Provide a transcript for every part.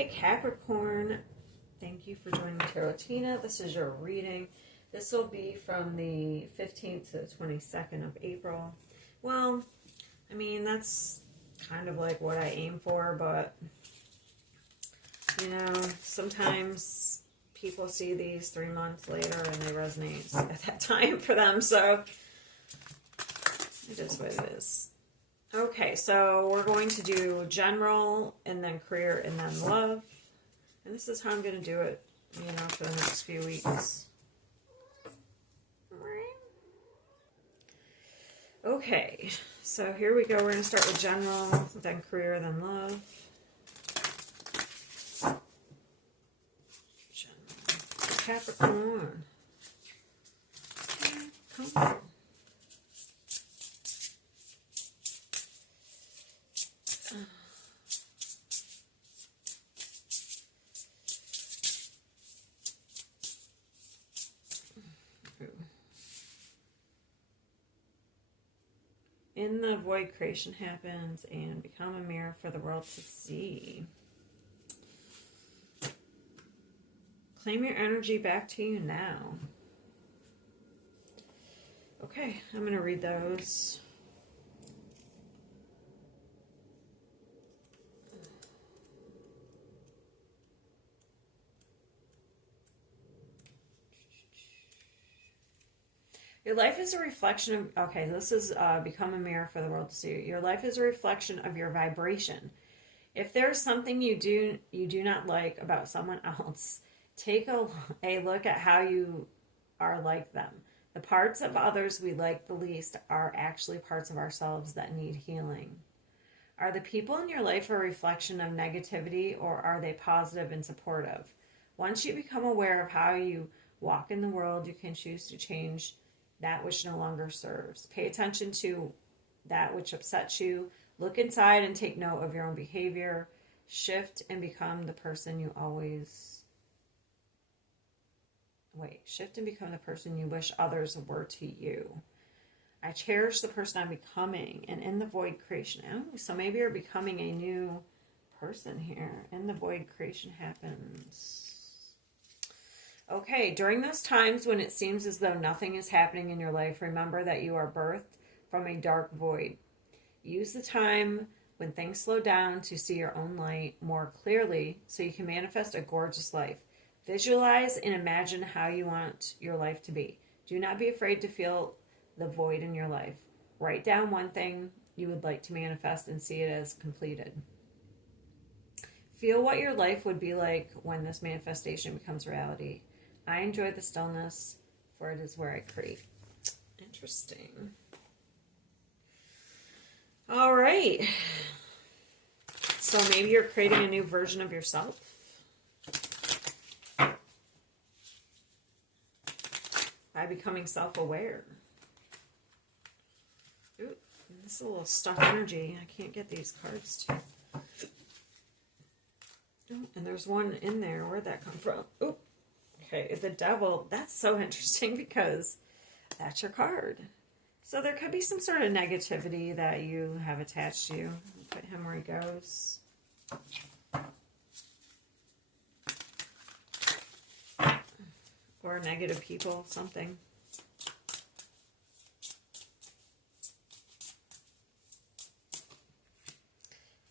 Okay, Capricorn, thank you for joining Tarotina. This is your reading. This will be from the 15th to the 22nd of April. Well, I mean, that's kind of like what I aim for, but, you know, sometimes people see these 3 months later and they resonate at that time for them, so it is what it is. Okay, so we're going to do general, and then career, and then love. And this is how I'm going to do it, you know, for the next few weeks. Okay, so here we go. We're going to start with general, then career, then love. General. Capricorn. Come on. In the void, creation happens, and become a mirror for the world to see. Claim your energy back to you now. Okay, I'm going to read those. Your life is a reflection of, okay, this is become a mirror for the world to see. Your life is a reflection of your vibration. If there's something you do not like about someone else, take a look at how you are like them. The parts of others we like the least are actually parts of ourselves that need healing. Are the people in your life a reflection of negativity, or are they positive and supportive? Once you become aware of how you walk in the world, you can choose to change that which no longer serves. Pay attention to that which upsets you. Look inside and take note of your own behavior. Shift and become the person you wish others were to you. I cherish the person I'm becoming, and in the void, creation. Oh, so maybe you're becoming a new person here. In the void, creation happens. Okay, during those times when it seems as though nothing is happening in your life, remember that you are birthed from a dark void. Use the time when things slow down to see your own light more clearly so you can manifest a gorgeous life. Visualize and imagine how you want your life to be. Do not be afraid to feel the void in your life. Write down one thing you would like to manifest and see it as completed. Feel what your life would be like when this manifestation becomes reality. I enjoy the stillness, for it is where I create. Interesting. All right. So maybe you're creating a new version of yourself. By becoming self-aware. Ooh, this is a little stuck energy. I can't get these cards to. Oh, and there's one in there. Where'd that come from? Ooh. Okay, the devil, that's so interesting because that's your card. So there could be some sort of negativity that you have attached to you. Put him where he goes. Or negative people, something.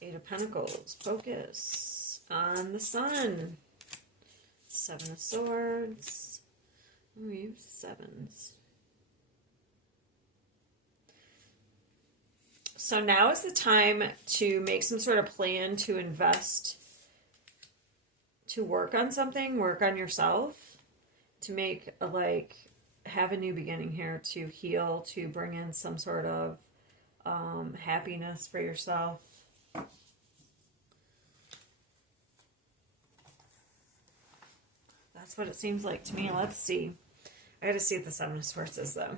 Eight of Pentacles, focus on the sun. Seven of Swords. Oh, you have sevens. So now is the time to make some sort of plan to invest, to work on something, work on yourself, to make have a new beginning here, to heal, to bring in some sort of happiness for yourself. That's what it seems like to me. Let's see. I got to see what the Seven of Swords is, though.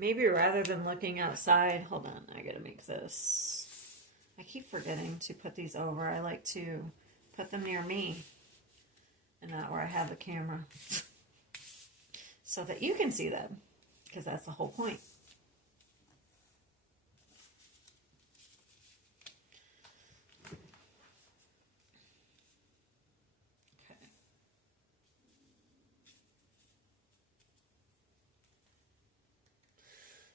Maybe rather than looking outside, hold on, I got to make this. I keep forgetting to put these over. I like to put them near me and not where I have the camera so that you can see them, because that's the whole point.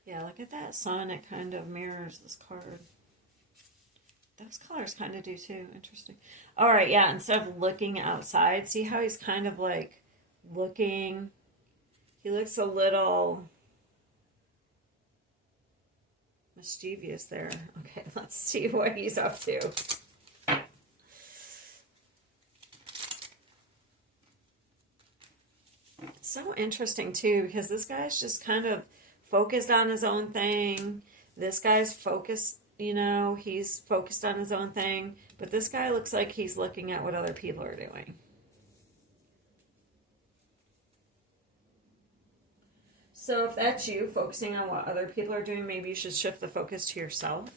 Yeah, look at that sun. It kind of mirrors this card. Those colors kind of do too. Interesting. All right, yeah, instead of looking outside, see how he's kind of like looking. He looks a little mischievous there. Okay, let's see what he's up to. It's so interesting too, because this guy's just kind of focused on his own thing. This guy's focused, he's focused on his own thing. But this guy looks like he's looking at what other people are doing. So if that's you, focusing on what other people are doing, maybe you should shift the focus to yourself.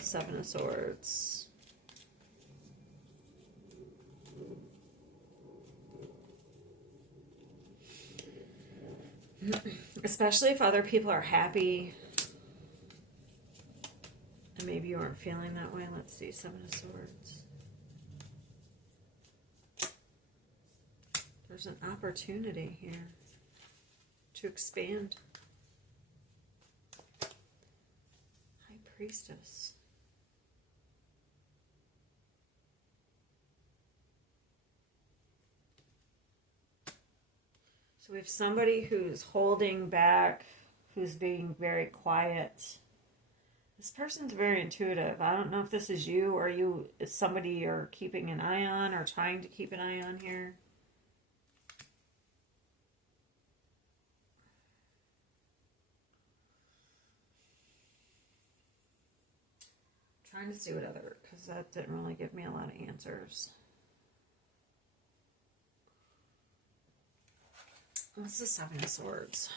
Seven of Swords. Especially if other people are happy. And maybe you aren't feeling that way. Let's see, Seven of Swords. There's an opportunity here to expand. High Priestess. So we have somebody who's holding back, who's being very quiet. This person's very intuitive. I don't know if this is you or it's somebody you're keeping an eye on or trying to keep an eye on here. Trying to see what other, because that didn't really give me a lot of answers. What's the Seven of Swords?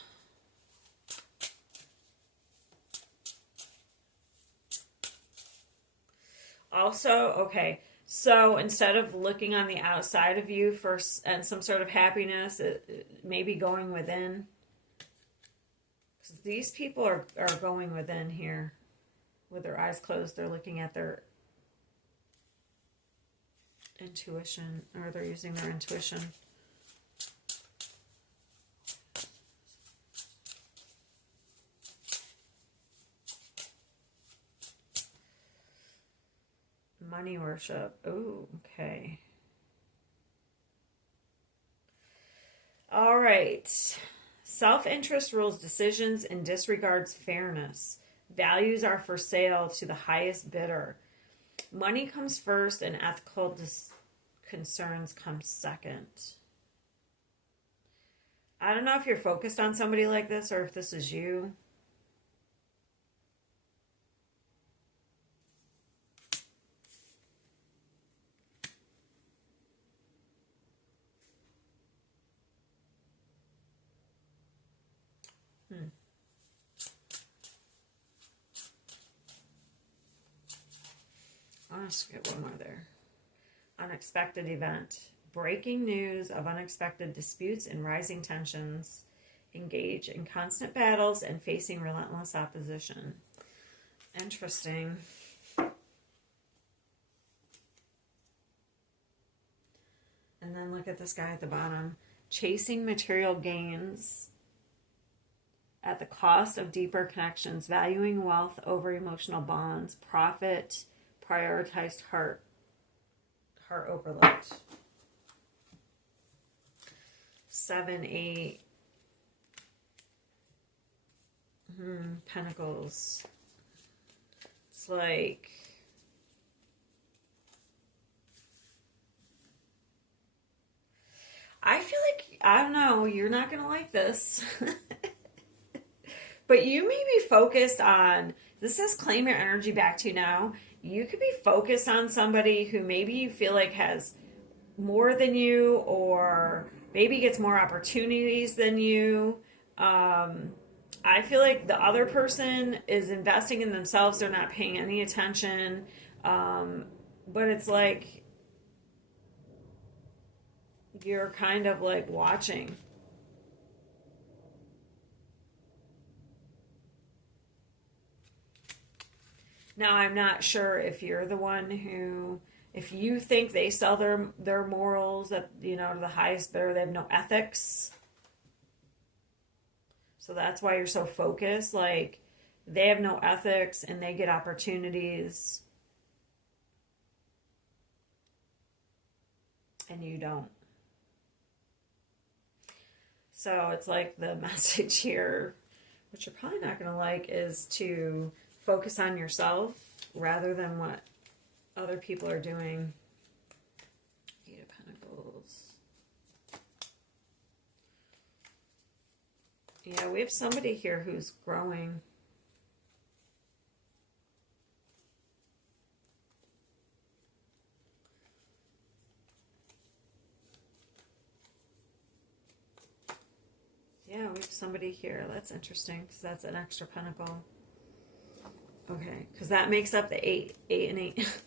Also, okay, so instead of looking on the outside of you and some sort of happiness, maybe going within. Because these people are going within here. With their eyes closed, they're looking at their intuition, or they're using their intuition. Money worship. Oh, okay. All right. Self-interest rules decisions and disregards fairness. Values are for sale to the highest bidder. Money comes first and ethical concerns come second. I don't know if you're focused on somebody like this or if this is you. I'll just get one more there. Unexpected event. Breaking news of unexpected disputes and rising tensions. Engage in constant battles and facing relentless opposition. Interesting. And then look at this guy at the bottom. Chasing material gains at the cost of deeper connections. Valuing wealth over emotional bonds. Profit. Prioritized heart overlooked. 7, 8. Pentacles. It's like I feel like, I don't know, you're not gonna like this. But you may be focused on, this says claim your energy back to you now. You could be focused on somebody who maybe you feel like has more than you, or maybe gets more opportunities than you. I feel like the other person is investing in themselves. They're not paying any attention. But it's like you're kind of like watching. Now, I'm not sure if you're the one who, if you think they sell their morals at, to the highest bidder, they have no ethics. So that's why you're so focused. Like, they have no ethics and they get opportunities and you don't. So it's like the message here, which you're probably not going to like, is to focus on yourself rather than what other people are doing. Eight of Pentacles. Yeah, we have somebody here who's growing. Yeah, we have somebody here. That's interesting because that's an extra pentacle. Okay, because that makes up the 8 and 8.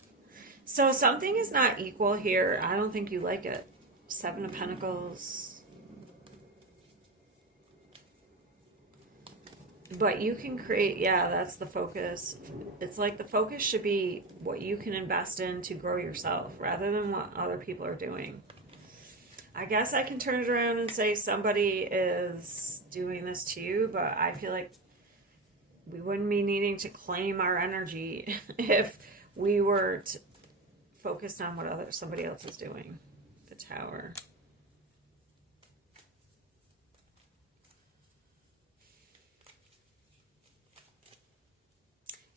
So something is not equal here. I don't think you like it. 7 of Pentacles. But you can create, yeah, that's the focus. It's like the focus should be what you can invest in to grow yourself rather than what other people are doing. I guess I can turn it around and say somebody is doing this to you, but I feel like we wouldn't be needing to claim our energy if we were focused on what somebody else is doing. The Tower.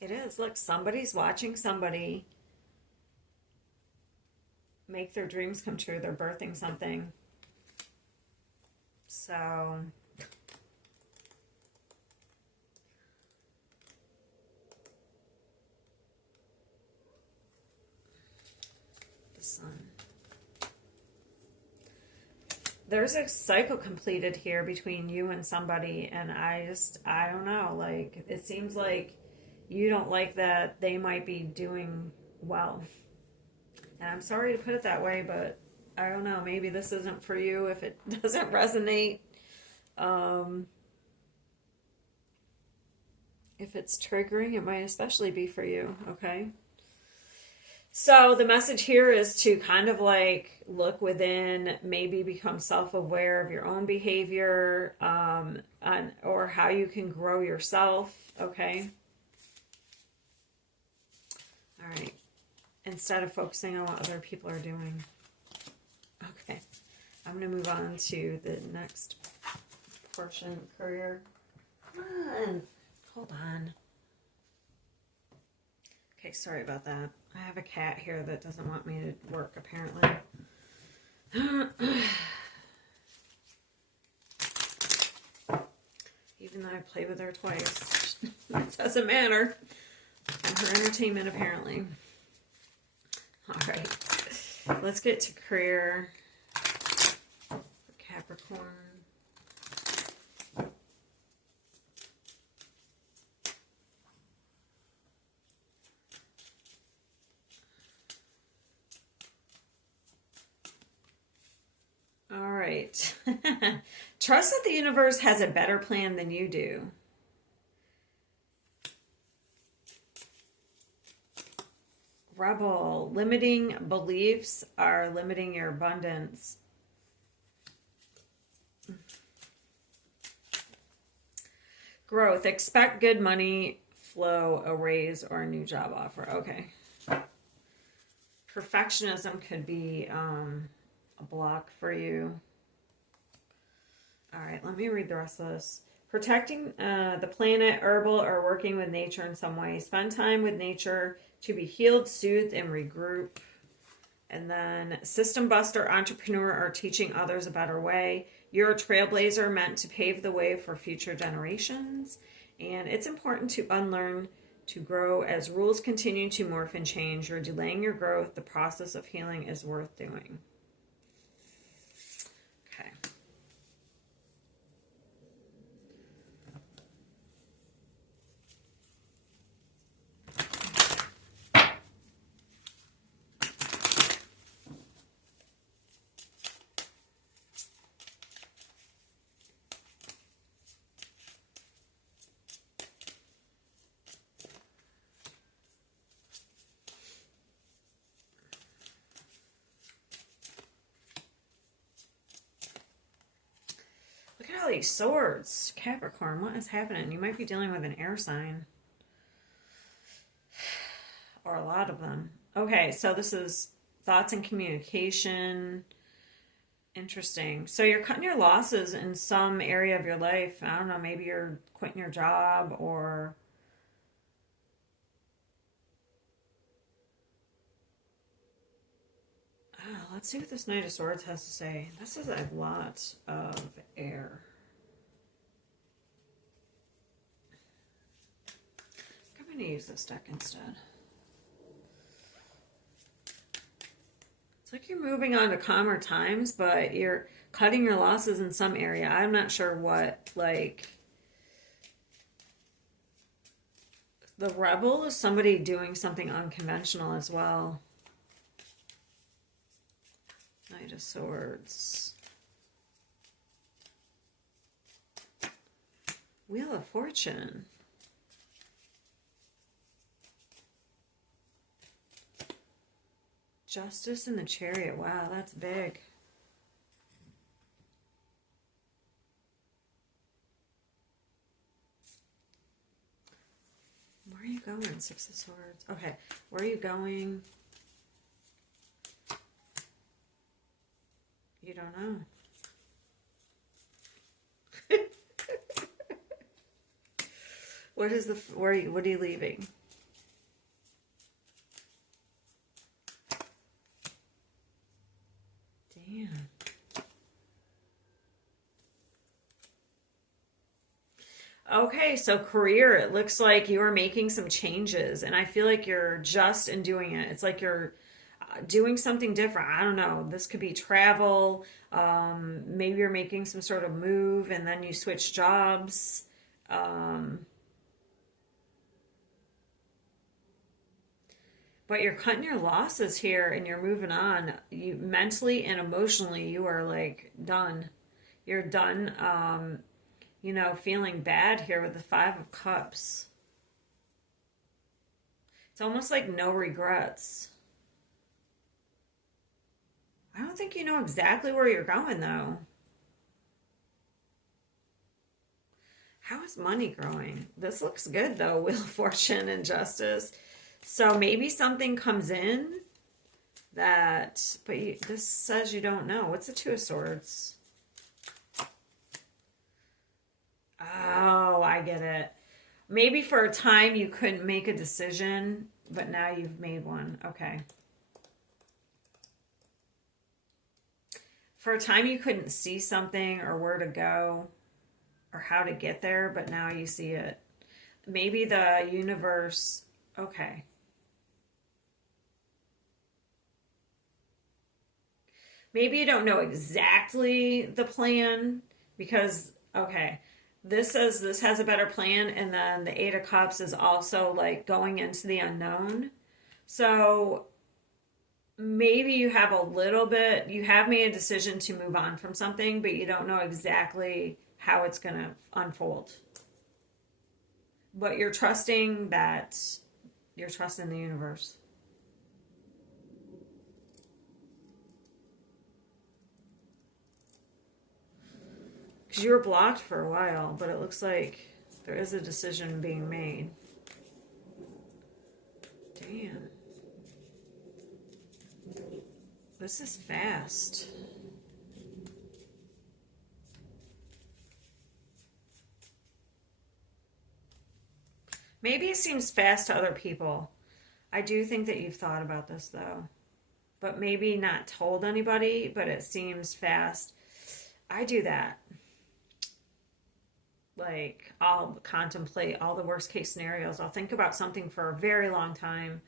It is. Look, somebody's watching somebody make their dreams come true. They're birthing something. So the Sun. There's a cycle completed here between you and somebody, and I don't know, like, it seems like you don't like that they might be doing well. And I'm sorry to put it that way, but I don't know. Maybe this isn't for you if it doesn't resonate. If it's triggering, it might especially be for you, okay? So the message here is to kind of like look within, maybe become self-aware of your own behavior, or how you can grow yourself, okay? All right. Instead of focusing on what other people are doing. Okay. I'm going to move on to the next portion, career. Come on. Hold on. Okay, sorry about that. I have a cat here that doesn't want me to work, apparently. Even though I played with her twice. It doesn't matter. For her entertainment, apparently. All right, let's get to career for Capricorn. All right. Trust that the universe has a better plan than you do. Rebel. Limiting beliefs are limiting your abundance. Growth. Expect good money flow, a raise, or a new job offer. Okay. Perfectionism could be a block for you. All right, let me read the rest of this. Protecting the planet, herbal, or working with nature in some way. Spend time with nature to be healed, soothed, and regroup. And then system buster, entrepreneur, or teaching others a better way. You're a trailblazer meant to pave the way for future generations. And it's important to unlearn to grow as rules continue to morph and change. You're delaying your growth. The process of healing is worth doing. Okay. Holy swords, Capricorn, what is happening? You might be dealing with an air sign. Or a lot of them. Okay, so this is thoughts and communication. Interesting. So you're cutting your losses in some area of your life. I don't know, maybe you're quitting your job or let's see what this Knight of Swords has to say. This is a lot of air. I'm going to use this deck instead. It's like you're moving on to calmer times, but you're cutting your losses in some area. I'm not sure what, like... The Rebel is somebody doing something unconventional as well. Knight of Swords. Wheel of Fortune. Justice in the Chariot. Wow, that's big. Where are you going, Six of Swords? Okay, where are you going? You don't know. What is the, what are you leaving? Damn. Okay, so career, it looks like you are making some changes, and I feel like you're just in doing it. It's like you're doing something different. I don't know. This could be travel. Maybe you're making some sort of move, and then you switch jobs. But you're cutting your losses here, and you're moving on. You mentally and emotionally, you are like done. You're done. You know, feeling bad here with the Five of Cups. It's almost like no regrets. I don't think you know exactly where you're going, though. How is money growing? This looks good, though. Wheel of Fortune and Justice. So maybe something comes in that... But this says you don't know. What's the Two of Swords? Oh, I get it. Maybe for a time you couldn't make a decision, but now you've made one. Okay. For a time you couldn't see something or where to go or how to get there, but now you see it. Maybe the universe... Okay. Maybe you don't know exactly the plan because, okay, this says this has a better plan, and then the Eight of Cups is also like going into the unknown. So maybe you have a little bit, you have made a decision to move on from something, but you don't know exactly how it's going to unfold. But you're trusting that, you're trusting the universe. Because you were blocked for a while, but it looks like there is a decision being made. Damn. This is fast. Maybe it seems fast to other people. I do think that you've thought about this, though. But maybe not told anybody, but it seems fast. I do that. Like, I'll contemplate all the worst case scenarios. I'll think about something for a very long time,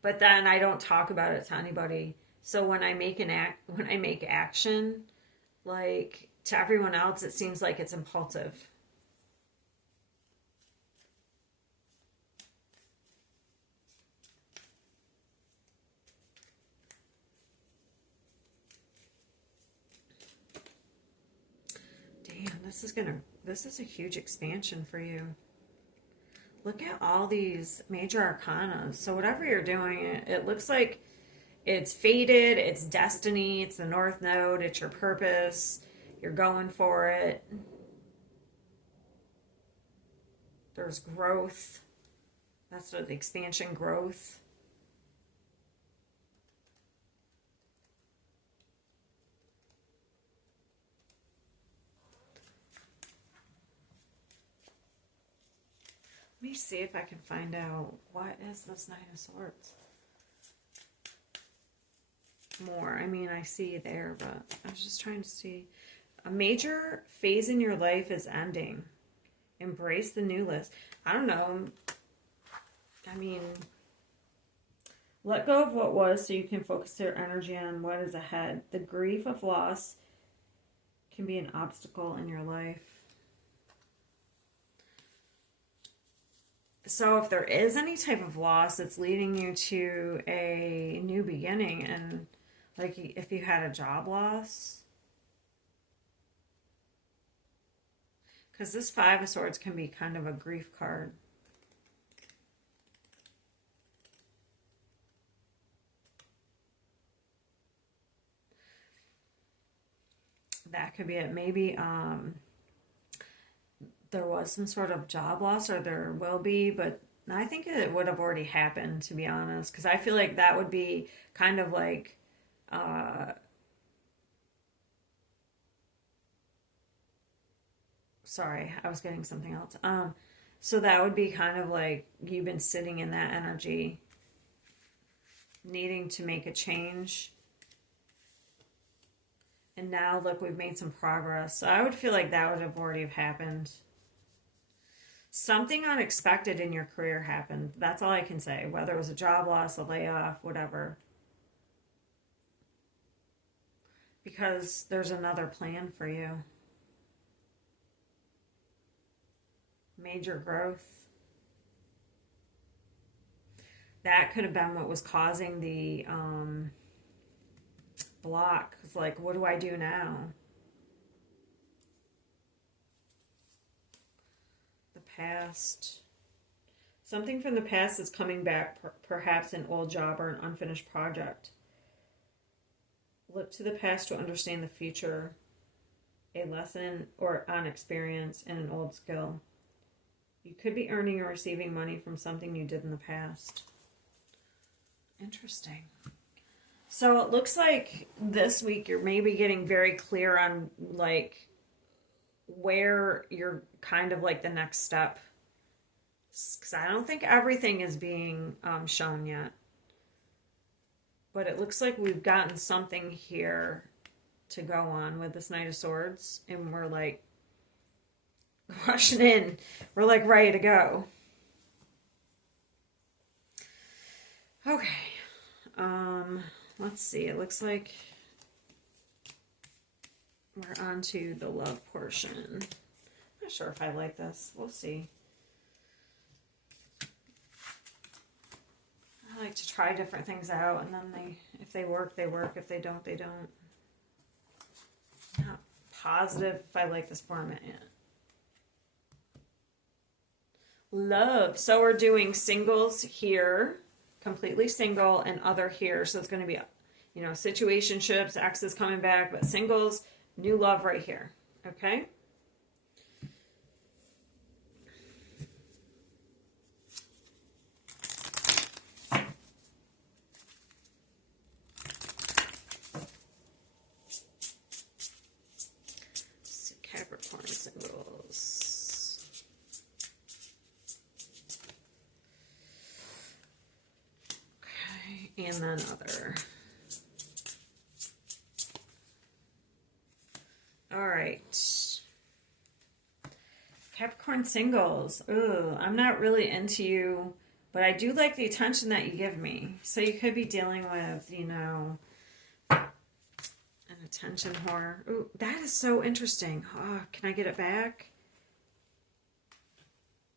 but then I don't talk about it to anybody. So when I make action, like, to everyone else, it seems like it's impulsive. Damn, this is a huge expansion for you. Look at all these major arcana. So whatever you're doing, it looks like it's fated, it's destiny, it's the North Node, it's your purpose, you're going for it. There's growth. That's what the expansion, growth. Let me see if I can find out what is this Nine of Swords. More. I mean, I see there, but I was just trying to see. A major phase in your life is ending. Embrace the new list. I don't know. I mean, let go of what was so you can focus your energy on what is ahead. The grief of loss can be an obstacle in your life. So if there is any type of loss, it's leading you to a new beginning. And like if you had a job loss, because this Five of Swords can be kind of a grief card. That could be it. Maybe there was some sort of job loss, or there will be, but I think it would have already happened, to be honest, because I feel like that would be kind of like sorry, I was getting something else. So that would be kind of like you've been sitting in that energy, needing to make a change. And now, look, we've made some progress. So I would feel like that would have already have happened. Something unexpected in your career happened. That's all I can say. Whether it was a job loss, a layoff, whatever. Because there's another plan for you. Major growth. That could have been what was causing the block. It's like, what do I do now? The past. Something from the past is coming back, perhaps an old job or an unfinished project. Look to the past to understand the future. A lesson or on experience and an old skill. You could be earning or receiving money from something you did in the past. Interesting. So it looks like this week you're maybe getting very clear on like where you're kind of like the next step. Because I don't think everything is being shown yet. But it looks like we've gotten something here to go on with this Knight of Swords. And we're like rushing in. We're like ready to go. Okay. Let's see. It looks like we're on to the love portion. Not sure if I like this. We'll see. I like to try different things out, and then if they work, they work. If they don't, they don't. Not positive if I like this format yet. Love. So we're doing singles here. Completely single, and other here. So it's going to be, you know, situationships, exes coming back, but singles, new love right here. Okay? Capricorn singles. And then other. All right. Capricorn singles. Ooh, I'm not really into you, but I do like the attention that you give me. So you could be dealing with, you know, an attention whore. Ooh, that is so interesting. Oh, can I get it back?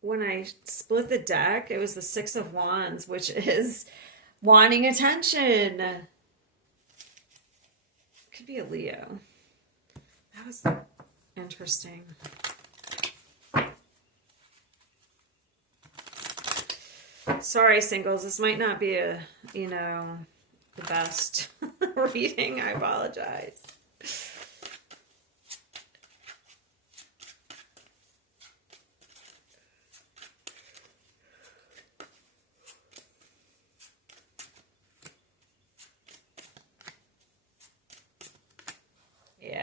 When I split the deck, it was the Six of Wands, which is wanting attention. Could be a Leo. That was interesting. Sorry, singles. This might not be a, you know, the best reading. I apologize.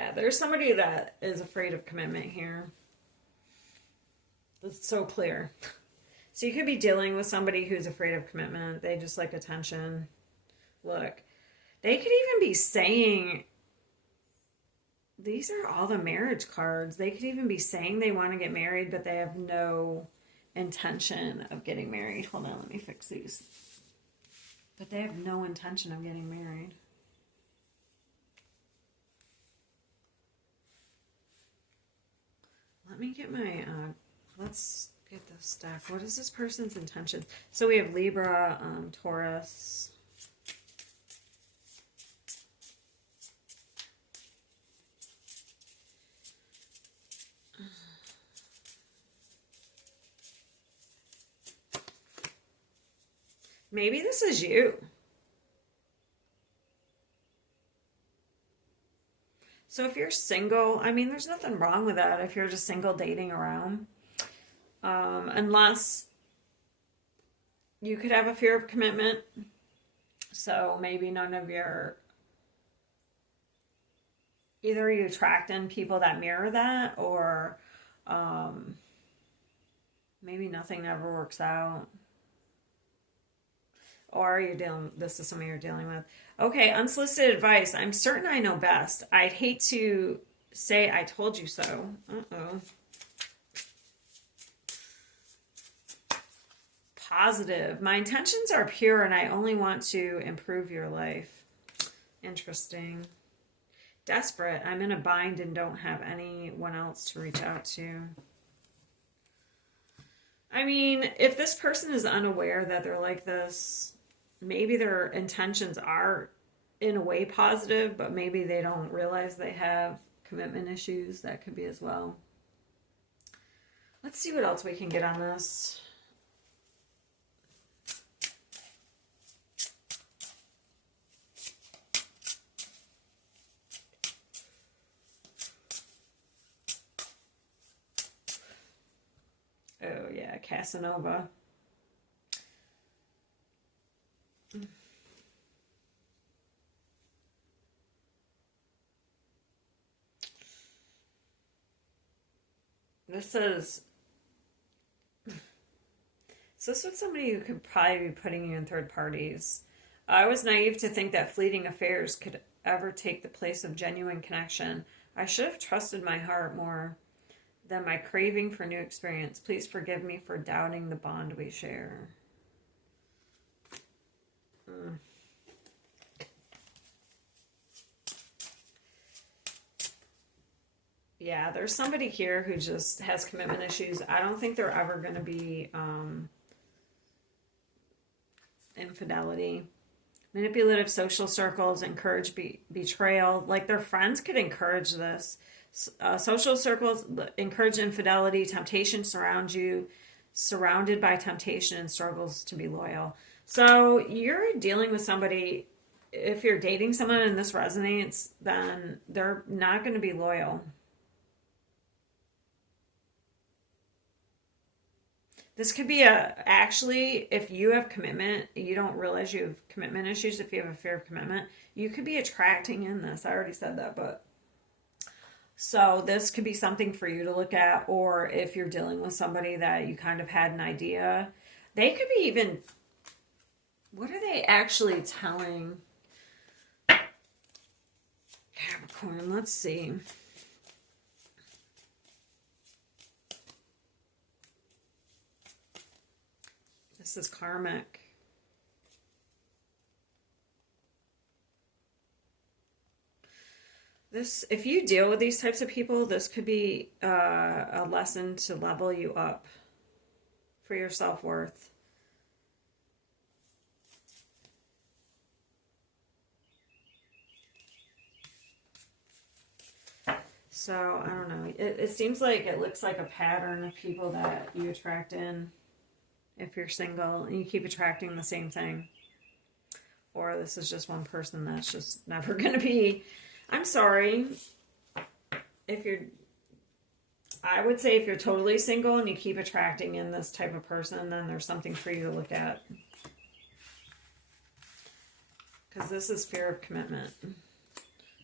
Yeah, there's somebody that is afraid of commitment here. It's so clear. So you could be dealing with somebody who's afraid of commitment. They just like attention. Look, they could even be saying, these are all the marriage cards. They could even be saying they want to get married, but they have no intention of getting married. Hold on, let me fix these. But they have no intention of getting married. Let me get my, let's get this stack. What is this person's intention? So we have Libra, Taurus. Maybe this is you. So if you're single, I mean, there's nothing wrong with that if you're just single dating around. Unless you could have a fear of commitment. So maybe none of your, either you attract in people that mirror that, or maybe nothing ever works out. Or you're dealing, this is something you're dealing with. Okay, unsolicited advice. I'm certain I know best. I'd hate to say I told you so. Uh-oh. Positive. My intentions are pure and I only want to improve your life. Interesting. Desperate. I'm in a bind and don't have anyone else to reach out to. I mean, if this person is unaware that they're like this, maybe their intentions are in a way positive, but maybe they don't realize they have commitment issues. That could be as well. Let's see what else we can get on this. Oh yeah, Casanova. This is with somebody who could probably be putting you in third parties. I was naive to think that fleeting affairs could ever take the place of genuine connection. I should have trusted my heart more than my craving for new experience. Please forgive me for doubting the bond we share. Yeah, there's somebody here who just has commitment issues. I don't think they're ever going to be infidelity. Manipulative social circles encourage betrayal. Like their friends could encourage this. Social circles encourage infidelity. Temptation surrounds you, surrounded by temptation and struggles to be loyal. So you're dealing with somebody, if you're dating someone and this resonates, then they're not going to be loyal. This could be actually, if you have commitment, you don't realize you have commitment issues. If you have a fear of commitment, you could be attracting in this. I already said that, but so this could be something for you to look at. Or if you're dealing with somebody that you kind of had an idea, they could be even, what are they actually telling Capricorn? Let's see. This is karmic. This, if you deal with these types of people, this could be a lesson to level you up for your self-worth. So, I don't know. It seems like it looks like a pattern of people that you attract in. If you're single and you keep attracting the same thing. Or this is just one person that's just never going to be. I'm sorry. I would say if you're totally single and you keep attracting in this type of person, then there's something for you to look at. Because this is fear of commitment.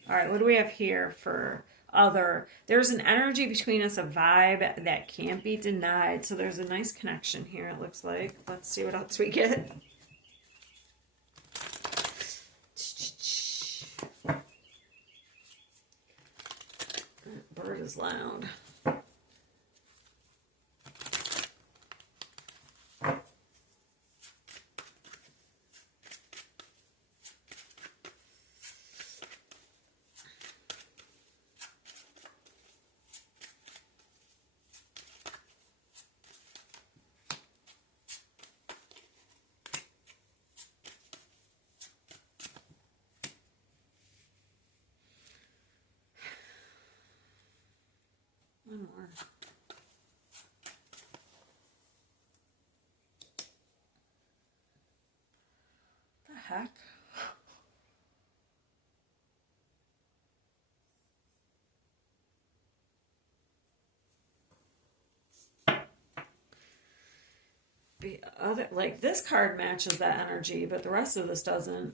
All right, what do we have here for other. There's an energy between us, a vibe that can't be denied. So there's a nice connection here, it looks like. Let's see what else we get. That bird is loud. One more. The heck? The other, like, this card matches that energy, but the rest of this doesn't.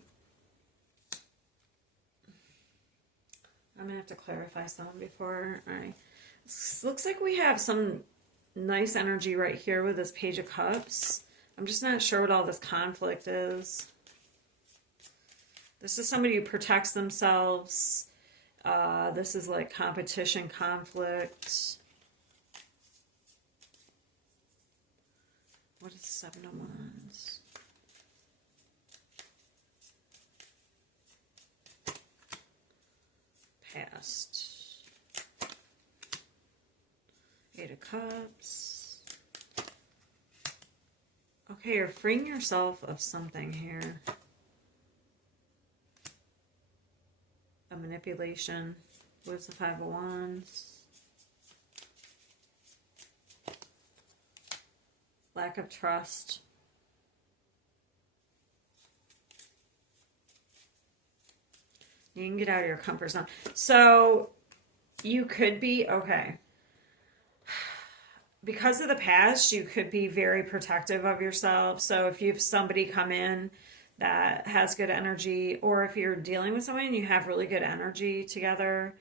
I'm gonna have to clarify some before I. Looks like we have some nice energy right here with this Page of Cups. I'm just not sure what all this conflict is. This is somebody who protects themselves. This is like competition, conflict. What is 7 of Wands? Past. 8 of Cups. Okay, you're freeing yourself of something here. A manipulation. What's the 5 of Wands? Lack of trust. You can get out of your comfort zone. So you could be, okay. Because of the past, you could be very protective of yourself. So if you have somebody come in that has good energy, or if you're dealing with someone and you have really good energy together,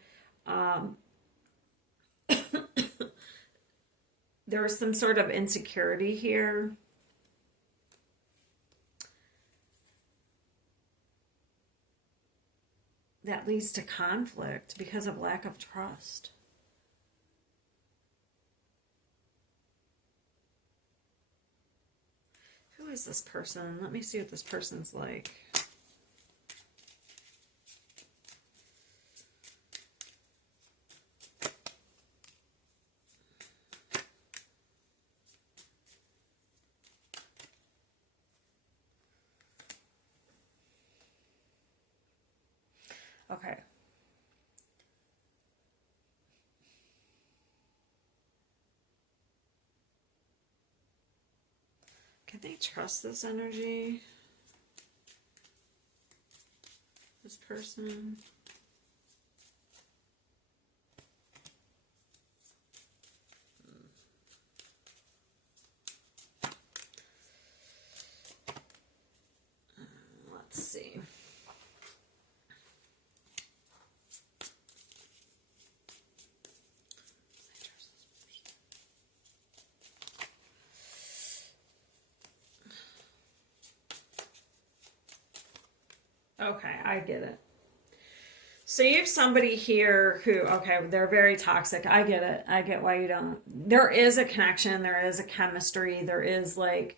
there was some sort of insecurity here. That leads to conflict because of lack of trust. Who is this person? Let me see what this person's like. Okay. Can they trust this energy? This person? Let's see. Okay, I get it. So you have somebody here who, okay, they're very toxic. I get it. I get why you don't. There is a connection. There is a chemistry. There is like,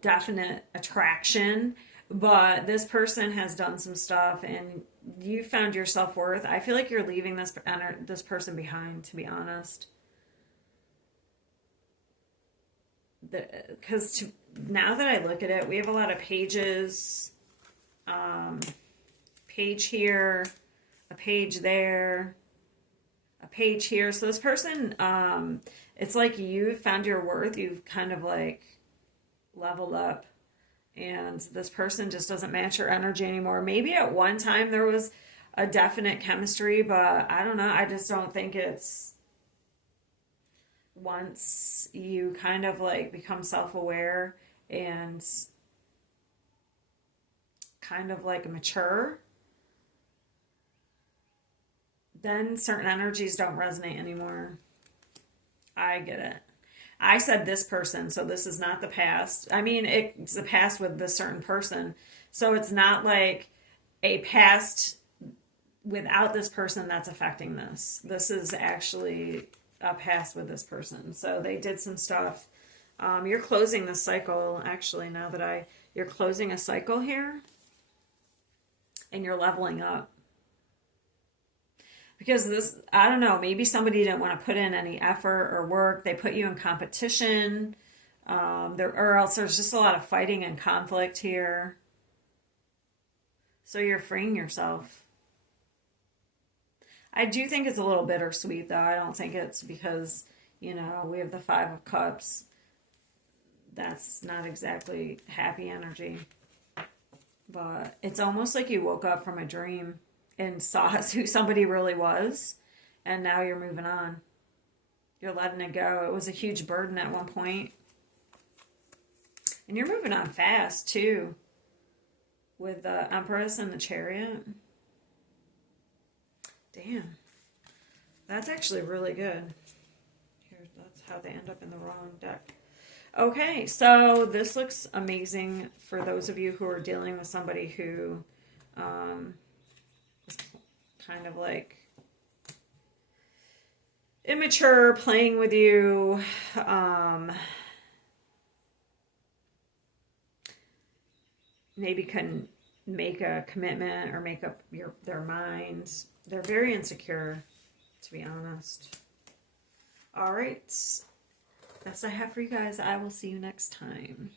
definite attraction. But this person has done some stuff and you found your self-worth. I feel like you're leaving this person behind, to be honest. Because now that I look at it, we have a lot of pages. Page here, a page there, a page here. So this person, it's like you've found your worth. You've kind of like leveled up, and this person just doesn't match your energy anymore. Maybe at one time there was a definite chemistry, but I don't know. I just don't think it's once you kind of like become self-aware and kind of like mature, then certain energies don't resonate anymore. I get it. I said this person, so this is not the past. I mean, it's the past with this certain person. So it's not like a past without this person that's affecting this. This is actually a past with this person. So they did some stuff. You're closing the cycle, actually, now that you're closing a cycle here and you're leveling up. Because this, I don't know, maybe somebody didn't want to put in any effort or work. They put you in competition, or else there's just a lot of fighting and conflict here. So you're freeing yourself. I do think it's a little bittersweet, though. I don't think it's because, we have the Five of Cups. That's not exactly happy energy. But it's almost like you woke up from a dream and saw who somebody really was, and now you're moving on. You're letting it go. It was a huge burden at one point. And you're moving on fast, too, with the Empress and the Chariot. Damn. That's actually really good. Here, that's how they end up in the wrong deck. Okay, so this looks amazing for those of you who are dealing with somebody who is kind of like immature, playing with you, maybe can make a commitment or make up their mind. They're very insecure, to be honest. All right. That's what I have for you guys. I will see you next time.